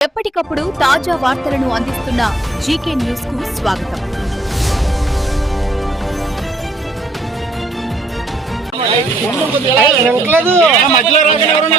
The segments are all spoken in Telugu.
ఎప్పటికప్పుడు తాజా వార్తలను అందిస్తున్న జీకే న్యూస్కు స్వాగతం మధ్యలో రాగానే ఎవరన్నా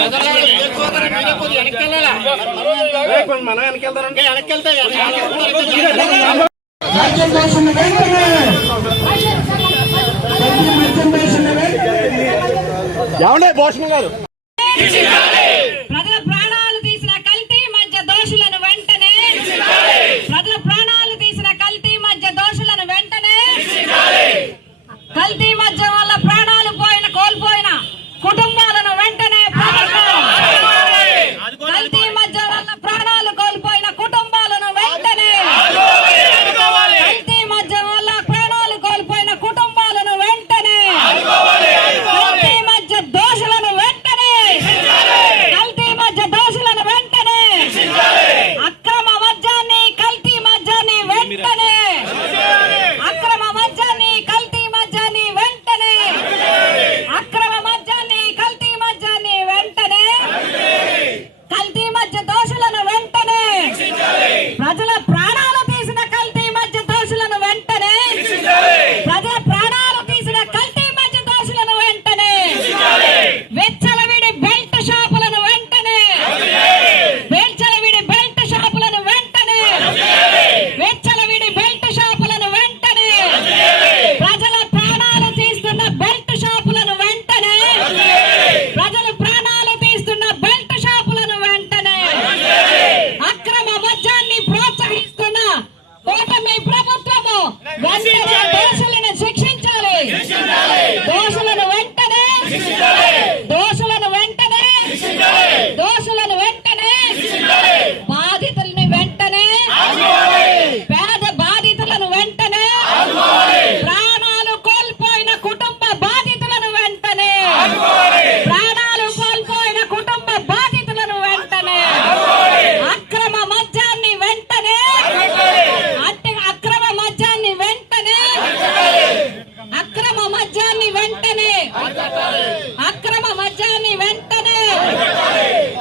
అక్రమ మద్యాన్ని వెంటనే.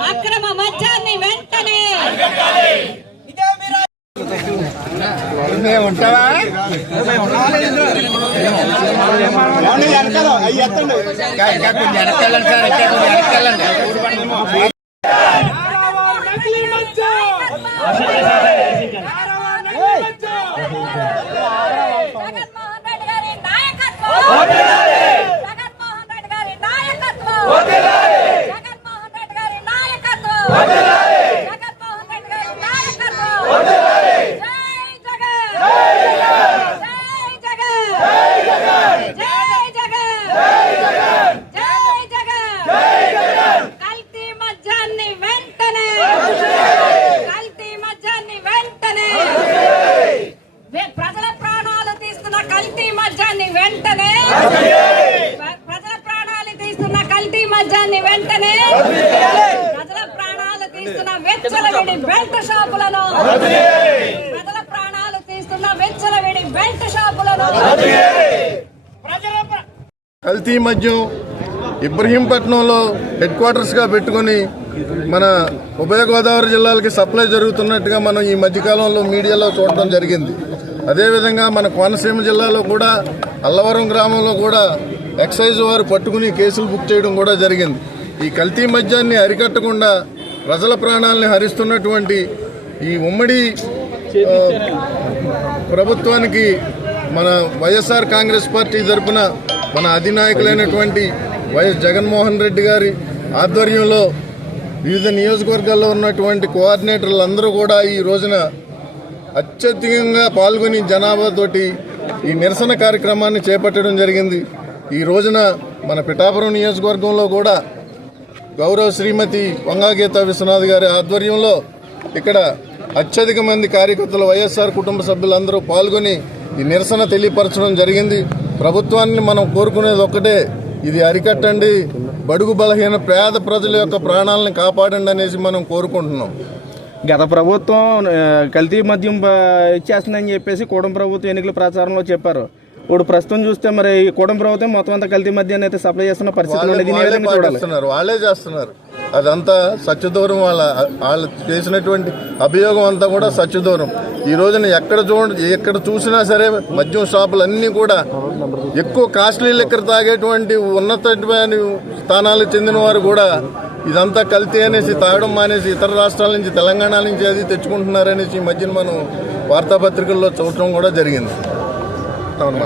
అక్రమ మద్యాన్ని వెంటనే. ఉంటావా ఏమండి, వెనకాల అయ్యి ఎత్తండి. ఇంకా కొంచెం వెనకెళ్ళండి సార్ ఇంకా కొంచెం వెనకెళ్ళండి జగన్మోహన్ రెడ్డి గారి నాయకత్వం జగన్మోహన్ రెడ్డి గారి నాయకత్వం జగన్మోహన్ రెడ్డి గారి నాయకత్వం జగన్మోహన్ రెడ్డి గారి నాయకత్వం జై జగన్ జై జగన్ జై జగన్ జై జగన్ కల్తీ మద్యాన్ని వెంటనే కల్తీ మద్యాన్ని వెంటనే వే- ప్రజల ప్రాణాలు తీస్తున్న కల్తీ మద్యాన్ని వెంటనే ప్ర- ప్రజల ప్రాణాలు తీస్తున్న కల్తీ మద్యాన్ని వెంటనే ప్రజల ప్రాణాలు తీస్తున్న వెచ్చలవిడి బెల్ట్ షాపులను ప్రజల ప్రాణాలు తీస్తున్న వెచ్చలవిడి బెల్ట్ షాపులను కల్తీ మద్యం ఇబ్రహీంపట్నంలో హెడ్ క్వార్టర్స్గా పెట్టుకొని మన ఉభయ గోదావరి జిల్లాలకి సప్లై జరుగుతున్నట్టుగా మనం ఈ మధ్యకాలంలో మీడియాలో చూడటం జరిగింది. అదేవిధంగా మన కోనసీమ జిల్లాలో కూడా అల్లవరం గ్రామంలో కూడా ఎక్సైజ్ వారు పట్టుకుని కేసులు బుక్ చేయడం కూడా జరిగింది. ఈ కల్తీ మద్యాన్ని అరికట్టకుండా ప్రజల ప్రాణాలని హరిస్తున్నటువంటి ఈ ఉమ్మడి ప్రభుత్వానికి మన వైఎస్ఆర్ కాంగ్రెస్ పార్టీ తరపున మన అధినాయకులైనటువంటి వైఎస్ జగన్మోహన్ రెడ్డి గారి ఆధ్వర్యంలో వివిధ నియోజకవర్గాల్లో ఉన్నటువంటి కోఆర్డినేటర్లు అందరూ కూడా ఈ రోజున అత్యధికంగా పాల్గొని జనాభాతోటి ఈ నిరసన కార్యక్రమాన్ని చేపట్టడం జరిగింది. ఈ రోజున మన పిఠాపురం నియోజకవర్గంలో కూడా గౌరవ శ్రీమతి వంగాగీత విశ్వనాథ్ గారి ఆధ్వర్యంలో ఇక్కడ అత్యధిక మంది కార్యకర్తలు వైఎస్ఆర్ కుటుంబ సభ్యులందరూ పాల్గొని ఈ నిరసన తెలియపరచడం జరిగింది. ప్రభుత్వాన్ని మనం కోరుకునేది ఒక్కటే ఇది అరికట్టండి బడుగు బలహీన పేద ప్రజల యొక్క ప్రాణాలను కాపాడండి అనేసి మనం కోరుకుంటున్నాం. గత ప్రభుత్వం కల్తీ మద్యం ఇచ్చేస్తుందని చెప్పేసి కూడం ప్రభుత్వం ఎన్నికల ప్రచారంలో చెప్పారు. ఇప్పుడు ప్రస్తుతం చూస్తే మరి ఈ కూడం ప్రభుత్వం మొత్తం అంతా కల్తీ మద్యాన్ని అయితే సప్లై చేస్తున్న పరిస్థితి వాళ్ళే చూడాలి. చేస్తున్నారు. అదంతా సత్యదూరం వాళ్ళ వాళ్ళు చేసినటువంటి అభియోగం అంతా కూడా సత్యదూరం. ఈ రోజున ఎక్కడ చూడ ఎక్కడ చూసినా సరే మద్యం షాపులు అన్నీ కూడా ఎక్కువ కాస్ట్లీ లెక్కర్ తాగేటువంటి ఉన్నతమైన స్థానాలకు చెందిన వారు కూడా ఇదంతా కల్తీ అనేసి తాగడం మానేసి ఇతర రాష్ట్రాల నుంచి తెలంగాణ నుంచి అది తెచ్చుకుంటున్నారనేసి ఈ మధ్యన మనం వార్తాపత్రికల్లో చూడటం కూడా జరిగింది. అవును